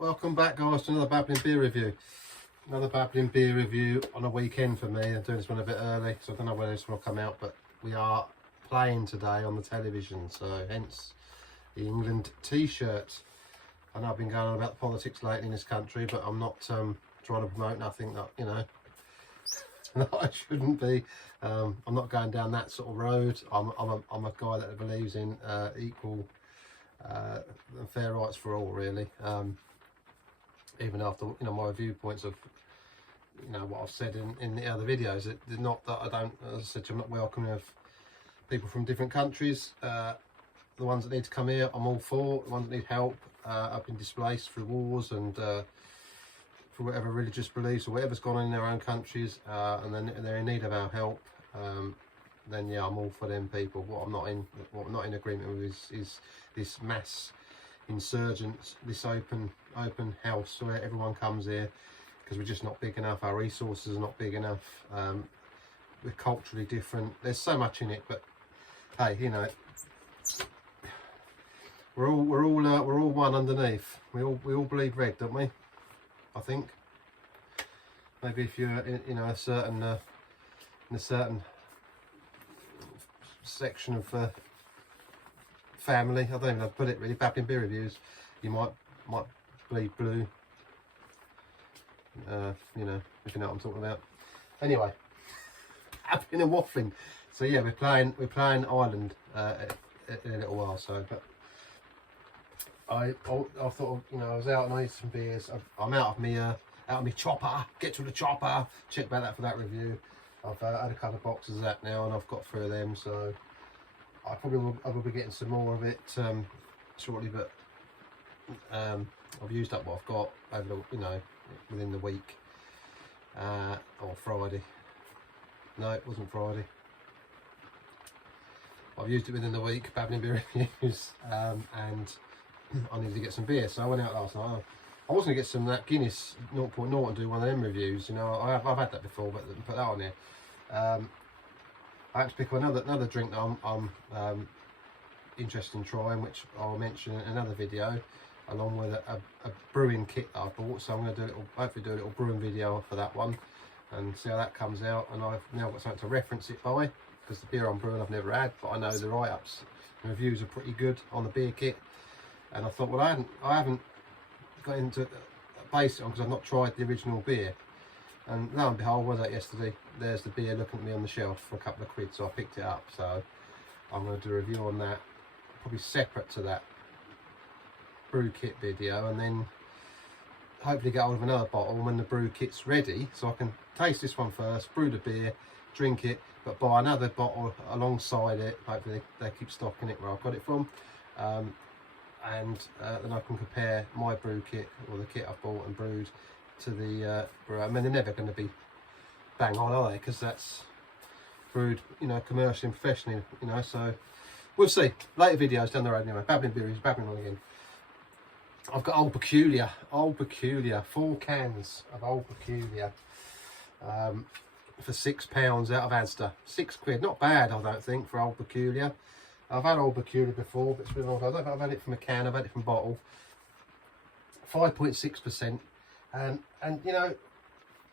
Welcome back, guys, to another Babbling beer review. Another Babbling beer review on a weekend for me. I'm doing this one a bit early, so I don't know when this will come out, but we are playing today on the television, so hence the England t-shirt. I know I've been going on about the politics lately in this country, but I'm not trying to promote nothing that, you know, that I shouldn't be. I'm not going down that sort of road. I'm a guy that believes in equal and fair rights for all, really. Even after, you know, my viewpoints of, you know, what I've said in the other videos, it's not that I don't, as I said, I'm not welcoming of people from different countries. The ones that need to come here, I'm all for. The ones that need help, have been displaced through wars and for whatever religious beliefs or whatever's gone on in their own countries, and then they're in need of our help. Then yeah, I'm all for them people. What I'm not in agreement with is this mass insurgents, this open house where everyone comes here because we're just not big enough. Our resources are not big enough. We're culturally different. There's so much in it, but hey, you know, we're all one underneath. We all bleed red, don't we? I think. Maybe if you're in, you know, in a certain section of family, I don't even know how to put it really, Babbling beer reviews, you might bleed blue. You know, if you know what I'm talking about. Anyway, I've been waffling. So yeah, we're playing Ireland in a little while. So, but I thought, you know, I was out and I need some beers. I'm out of me chopper. Get to the chopper. Check about that for that review. I've had a couple of boxes of that now, and I've got 3 of them. So I will be getting some more of it shortly. But I've used up what I've got over the, you know, within the week, or Friday. No, it wasn't Friday. I've used it within the week, Babbling beer reviews, and I needed to get some beer, so I went out last night. I was going to get some of that Guinness 0.0 and do one of them reviews. You know, I've had that before, but put that on here. I had to pick up another drink that I'm interested in trying, which I'll mention in another video, along with a brewing kit that I bought. So I'm going to hopefully do a little brewing video for that one and see how that comes out. And I've now got something to reference it by, because the beer I'm brewing I've never had, but I know the write-ups and reviews are pretty good on the beer kit. And I thought, well, I haven't got into a base on, because I've not tried the original beer. And lo and behold, I was out yesterday, there's the beer looking at me on the shelf for a couple of quid, so I picked it up. So I'm going to do a review on that, probably separate to that brew kit video, and then hopefully get hold of another bottle when the brew kit's ready, so I can taste this one first, brew the beer, drink it, but buy another bottle alongside it. Hopefully they keep stocking it where I've got it from, and then I can compare my brew kit, or the kit I've bought and brewed, to the brew. I mean, they're never going to be bang on, are they? Because that's brewed, you know, commercially and professionally, you know. So we'll see. Later videos down the road anyway. Babbling beers, babbling on again. I've got Old Peculiar, 4 cans of Old Peculiar for £6 out of Asda. £6, not bad, I don't think, for Old Peculiar. I've had Old Peculiar before, but it's been a long time. I don't think I've had it from a can, I've had it from a bottle. 5.6%, and you know,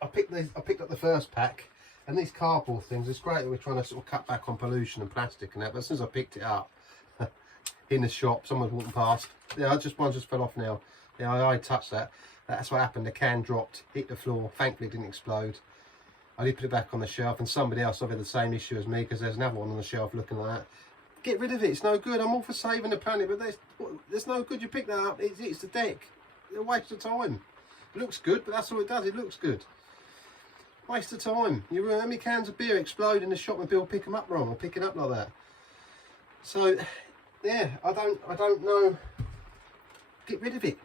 I picked up the first pack, and these cardboard things, it's great that we're trying to sort of cut back on pollution and plastic and that, but as soon as I picked it up in the shop, someone's walking past, yeah, one just fell off now. Yeah, I touched that. That's what happened. The can dropped, hit the floor. Thankfully it didn't explode. I did put it back on the shelf, and somebody else have had the same issue as me, because there's another one on the shelf looking like that. Get rid of it, it's no good. I'm all for saving the planet, but there's no good. You pick that up, it's the deck. It's a waste of time. It looks good, but that's all it does, it looks good. Waste of time. You how many cans of beer explode in the shop when people pick them up wrong, or pick it up like that? So yeah, I don't know. Get rid of it.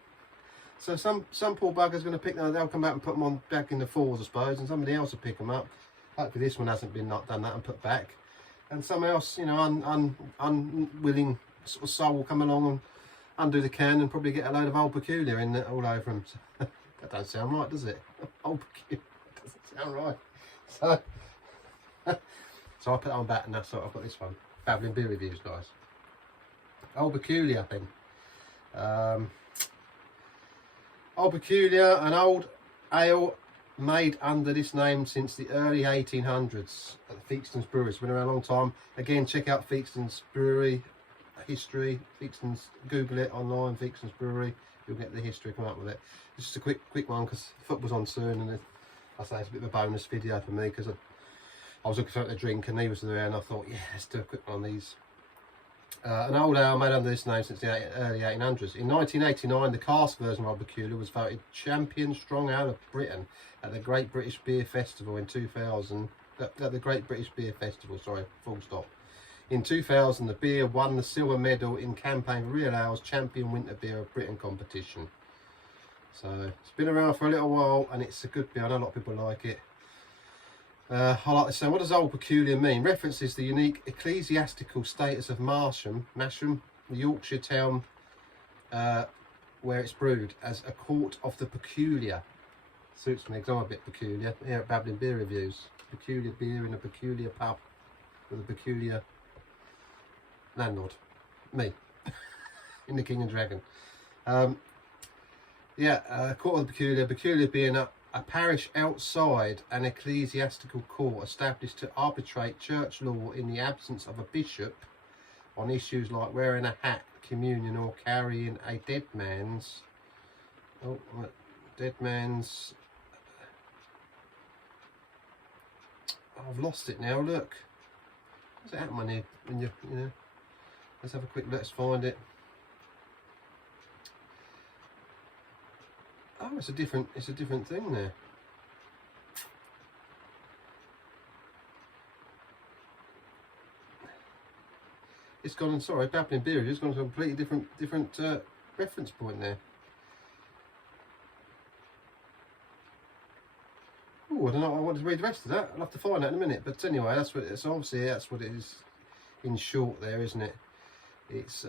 So some poor bugger's going to pick them. They'll come back and put them on back in the fours, I suppose, and somebody else will pick them up. Hopefully this one hasn't been done that and put back. And someone else, you know, unwilling sort of soul will come along and undo the can and probably get a load of Old Peculiar in all over them. That don't sound right, does it? Old Peculiar doesn't sound right. So I put it on back, and that's what I've got this one. Babbling beer reviews, guys. Old Peculiar then. Old Peculiar, an old ale made under this name since the early 1800s at Theakston's Brewery. It's been around a long time. Again, check out Theakston's Brewery history. Theakston's, Google it online, Theakston's Brewery. You'll get the history, come up with it. It's just a quick one because football's on soon, and I say it's a bit of a bonus video for me because I was looking for a drink and he was there, and I thought, yeah, let's do a quick one on these. An old ale made under this name since the early 1800s. In 1989, the cask version of Old Peculiar was voted champion strong ale of Britain at the Great British Beer Festival in 2000. At the Great British Beer Festival, sorry, full stop. In 2000, the beer won the silver medal in Campaign for Real Ale's Champion Winter Beer of Britain competition. So it's been around for a little while, and it's a good beer. I know a lot of people like it. I like to say, what does Old Peculiar mean? References the unique ecclesiastical status of Masham, the Yorkshire town where it's brewed, as a court of the peculiar. Suits me because I'm a bit peculiar. Here at Babbling Beer Reviews. Peculiar beer in a peculiar pub with a peculiar landlord. Me. In the King&Dragon. Court of the peculiar. Peculiar being a parish outside an ecclesiastical court established to arbitrate church law in the absence of a bishop on issues like wearing a hat, communion, or carrying a dead man's I've lost it now, look. What's it happen when you know, let's have a quick, let's find it. Oh, it's a different thing there. It's gone, sorry, Babbling Beer, it's gone to a completely different reference point there. Oh, I don't know, I want to read the rest of that. I'll have to find that in a minute. But anyway, that's what it's obviously, that's what it is in short there, isn't it? It's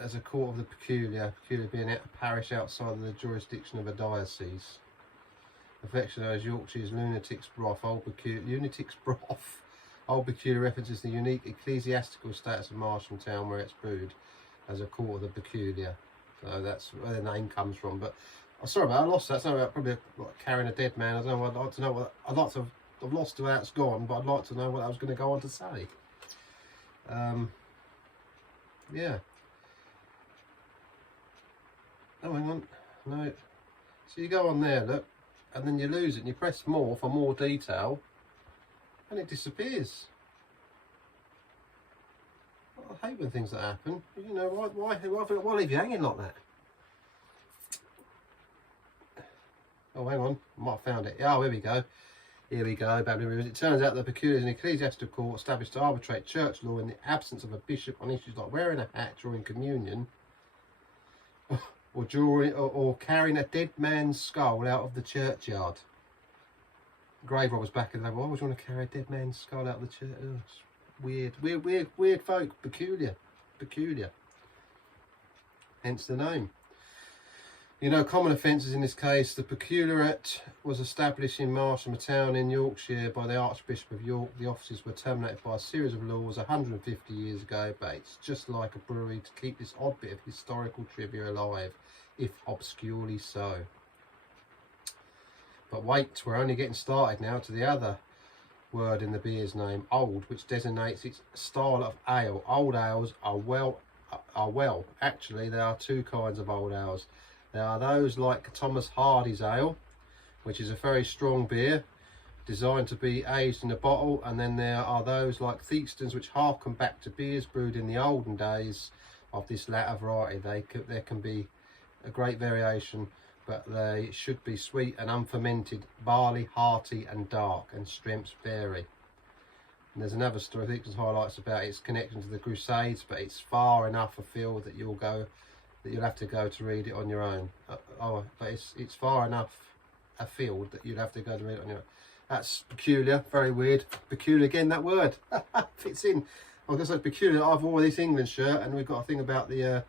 as a court of the peculiar being a parish outside of the jurisdiction of a diocese. Affectionately as Yorkshire's Lunatic's Broth, Old Peculiar references the unique ecclesiastical status of Marsham Town where it's brewed as a court of the peculiar. So that's where the name comes from. But I'm sorry about it, I lost that. It's not about probably like carrying a dead man. I don't know. I'd like to know what I've lost to how it's gone, but I'd like to know what I was going to go on to say. Yeah. Oh, hang on. No. So you go on there, look, and then you lose it, and you press more for more detail, and it disappears. I hate when things that happen. You know, why leave you hanging like that? Oh, hang on. I might have found it. Oh, here we go. Here we go. It turns out the peculiar is an ecclesiastical court established to arbitrate church law in the absence of a bishop on issues like wearing a hat during communion, or carrying a dead man's skull out of the churchyard. Grave robbers back in the day. Why would you want to carry a dead man's skull out of the church? Oh, it's weird folk. Peculiar. Hence the name. You know, common offences in this case. The peculiarate was established in Marsham, a town in Yorkshire, by the Archbishop of York. The offices were terminated by a series of laws 150 years ago, but it's just like a brewery to keep this odd bit of historical trivia alive, if obscurely so. But wait, we're only getting started now to the other word in the beer's name, old, which designates its style of ale. Old ales are well. Actually, there are two kinds of old ales. There are those like Thomas Hardy's ale, which is a very strong beer, designed to be aged in a bottle, and then there are those like Theakston's, which harken back to beers brewed in the olden days of this latter variety. There can be a great variation, but they should be sweet and unfermented, barley, hearty and dark, and strengths vary. And there's another story Theakston's highlights about its connection to the Crusades, but it's far enough afield that you'll have to go to read it on your own. But it's far enough afield that you'd have to go to read it on your own. That's peculiar, very weird. Peculiar again, that word fits in. I was going to say peculiar. I've wore this England shirt, and we've got a thing about the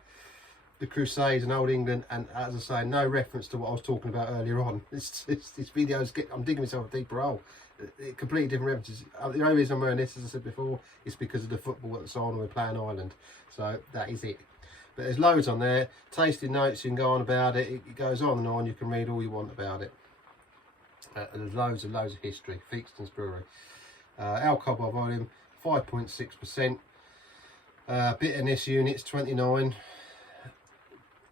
Crusades and Old England, and as I say, no reference to what I was talking about earlier on. This video's I'm digging myself a deeper hole. Completely different references. The only reason I'm wearing this, as I said before, is because of the football that's on. We're playing Ireland, so that is it. But there's loads on there. Tasting notes, you can go on about it. It goes on and on. You can read all you want about it. There's loads of history. Theakston's Brewery. Alcohol by volume 5.6%. Bitterness units 29.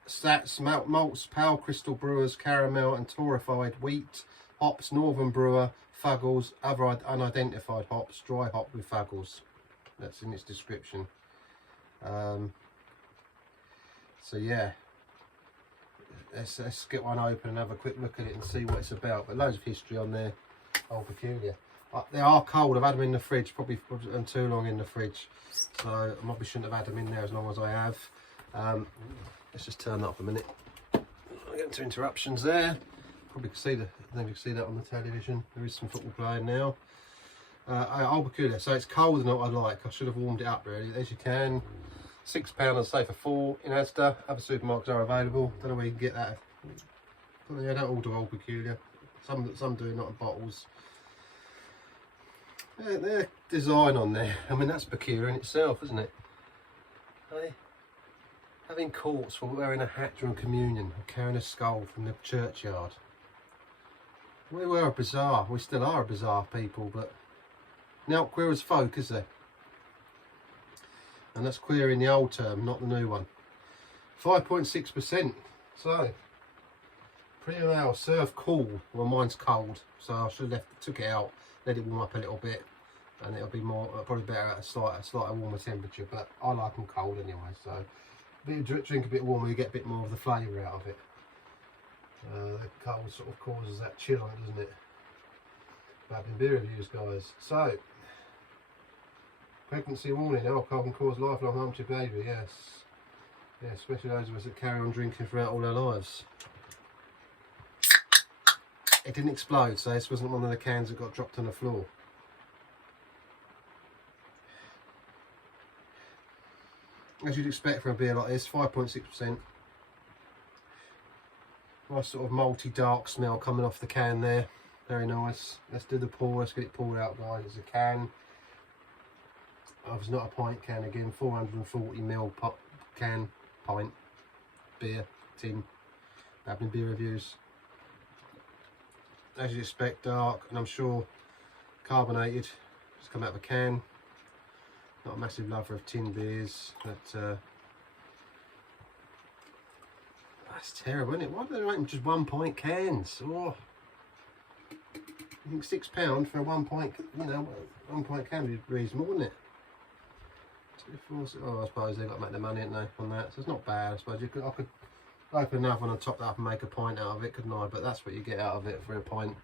Stats: malts, pale crystal brewers, caramel and torrefied wheat. Hops: Northern Brewer, Fuggles, other unidentified hops, dry hop with Fuggles. That's in its description. So yeah, let's get one open and have a quick look at it and see what it's about. But loads of history on there. Old Peculiar. They are cold. I've had them in the fridge, probably too long in the fridge, so I probably shouldn't have had them in there as long as I have. Let's just turn that up a minute. I get into interruptions there. Probably can see that on the television. There is some football playing now. Old Peculiar. So it's colder than what I like. I should have warmed it up really, as you can. £6, I'd say, for 4 in Asda. Other supermarkets are available. Don't know where you can get that. I don't order Old Peculiar. Some do, not in bottles. Their design on there, I mean, that's peculiar in itself, isn't it? Having courts for wearing a hat during communion or carrying a skull from the churchyard. We were a bizarre, we still are a bizarre people, but now queer as folk, is there? And that's queer in the old term, not the new one. 5.6%. So pretty well served cool. Well, mine's cold, so I should have took it out, let it warm up a little bit, and it'll be more probably better at a slightly warmer temperature. But I like them cold anyway, so drink a bit warmer, you get a bit more of the flavour out of it. The cold sort of causes that chill on it, doesn't it? Babbling beer reviews, guys. So, pregnancy warning: alcohol can cause lifelong harm to your baby. Yes, yeah, especially those of us that carry on drinking throughout all our lives. It didn't explode, so this wasn't one of the cans that got dropped on the floor. As you'd expect from a beer like this, 5.6%. Nice sort of malty dark smell coming off the can there. Very nice. Let's do the pour. Let's get it poured out, guys. It's a can. Oh, it's not a pint can again. 440ml can, pint, beer, tin. Babbling beer reviews. As you'd expect, dark, and I'm sure carbonated. Just come out of a can. Not a massive lover of tin beers, but that's terrible, isn't it? Why do they make just 1 pint cans? Oh, I think £6 for a 1 pint, 1 pint can would be reasonable, wouldn't it? Oh, I suppose they've got to make the money, haven't they, on that? So it's not bad. I suppose I could open another one and top that up and make a pint out of it, couldn't I? But that's what you get out of it for a pint.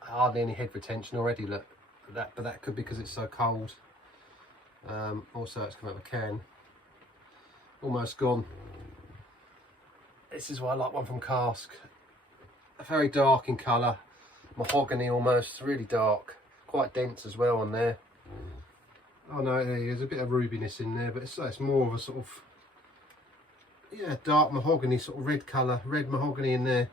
Hardly any head retention already. Look. But that could be because it's so cold. Also, it's come out of a can. Almost gone. This is why I like one from Cask. Very dark in colour, mahogany almost, really dark, quite dense as well on there. Oh no, there's a bit of rubiness in there, but it's more of a sort of, yeah, dark mahogany, sort of red colour, red mahogany in there.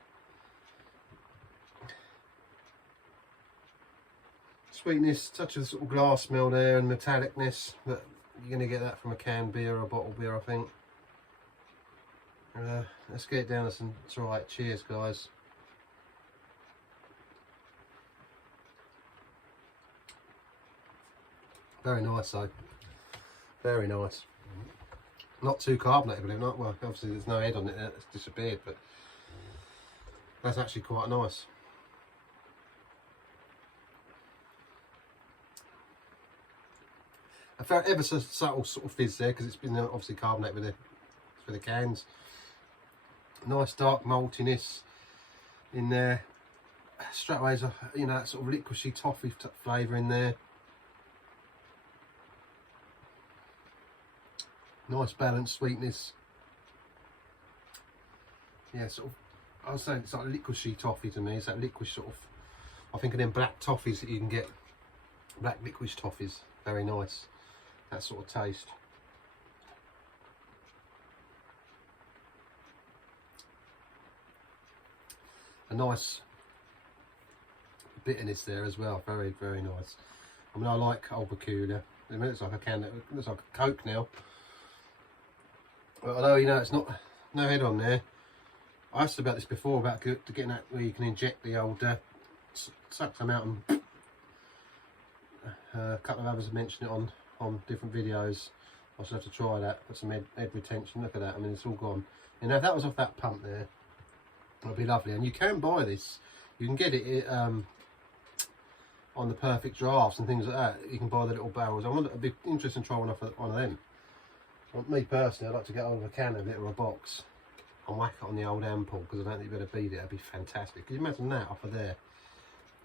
Sweetness, touch of sort of glass smell there and metallicness, but you're going to get that from a canned beer or a bottled beer, I think. Let's get it down to some, it's alright, cheers guys. Very nice though, very nice. Not too carbonated, believe it or not. Well, obviously there's no head on it, it's disappeared, but that's actually quite nice. I felt ever so subtle sort of fizz there because it's been obviously carbonated with the cans. Nice dark maltiness in there. Straight away, that sort of liquishy toffee flavour in there. Nice balanced sweetness. Yeah, sort of. I was saying it's like liquishy toffee to me. It's that liquid sort of. I think of them black toffees that you can get. Black licorice toffees. Very nice. That sort of taste. A nice bitterness there as well. Very, very nice. I mean, I like Old Peculiar. It looks like a can, it looks like a Coke now. But although, you know, it's not, no head on there. I asked about this before, about getting that where you can inject the old, suck them out, and a couple of others have mentioned it on different videos. I should have to try that, put some head retention. Look at that, I mean, it's all gone. You know, if that was off that pump there, that'd be lovely. And you can buy this, you can get it on the Perfect Drafts and things like that. You can buy the little barrels. I'd be interested in trying one of them. Well, me personally, I'd like to get hold of a can of it or a box and whack it on the old ampoule, because I don't think you better beat it. That'd be fantastic. Can you imagine that off of there?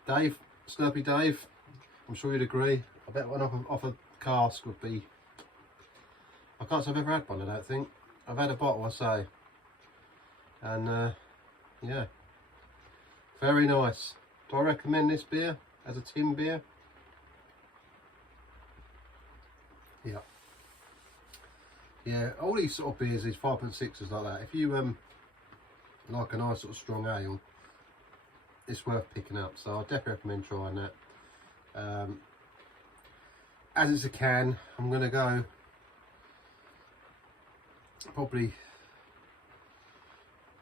Dave, Slurpy Dave, I'm sure you'd agree. I bet one off a cask would be, I can't say I've ever had one, I don't think. I've had a bottle, I say. And yeah, very nice. Do I recommend this beer as a tin beer? Yeah. Yeah, all these sort of beers, these 5.6s like that, if you like a nice sort of strong ale, it's worth picking up. So I definitely recommend trying that. As it's a can, I'm going to go probably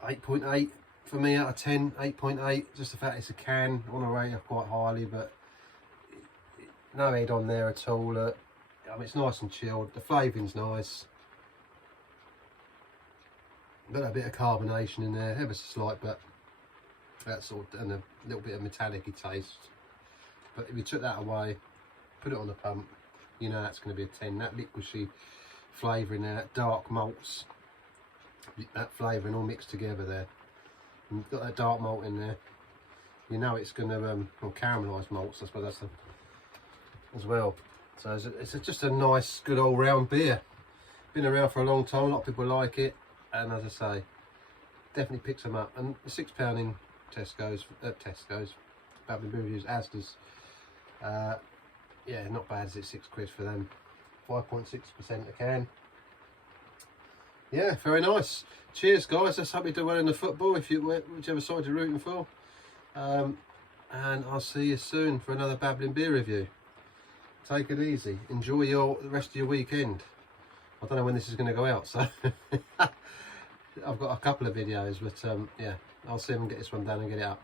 8.8 for me out of 10. 8.8, just the fact it's a can. I want to rate it quite highly, but no head on there at all. I mean, it's nice and chilled. The flavouring's nice. Got a bit of carbonation in there, ever so slight, but that sort of, and a little bit of metallic-y taste. But if you took that away, put it on the pump, you know that's going to be a 10. That liquidy flavour in there, that dark malts, that flavouring all mixed together there. And you've got that dark malt in there. You know it's going to, well, caramelised malts, I suppose that's as well. So it's just a nice, good all-round beer. Been around for a long time. A lot of people like it, and as I say, definitely picks them up. And £6 in Tesco's, Babbling Beer Reviews, Asda's. Yeah, not bad, is it? £6 for them. 5.6% a can. Yeah, very nice. Cheers, guys. Let's hope you do well in the football, if you, whichever side you're rooting for. And I'll see you soon for another Babbling Beer review. Take it easy. Enjoy the rest of your weekend. I don't know when this is going to go out, so I've got a couple of videos, but yeah, I'll see if I can get this one done and get it up.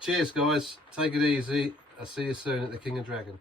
Cheers, guys. Take it easy. I'll see you soon at the King and Dragon.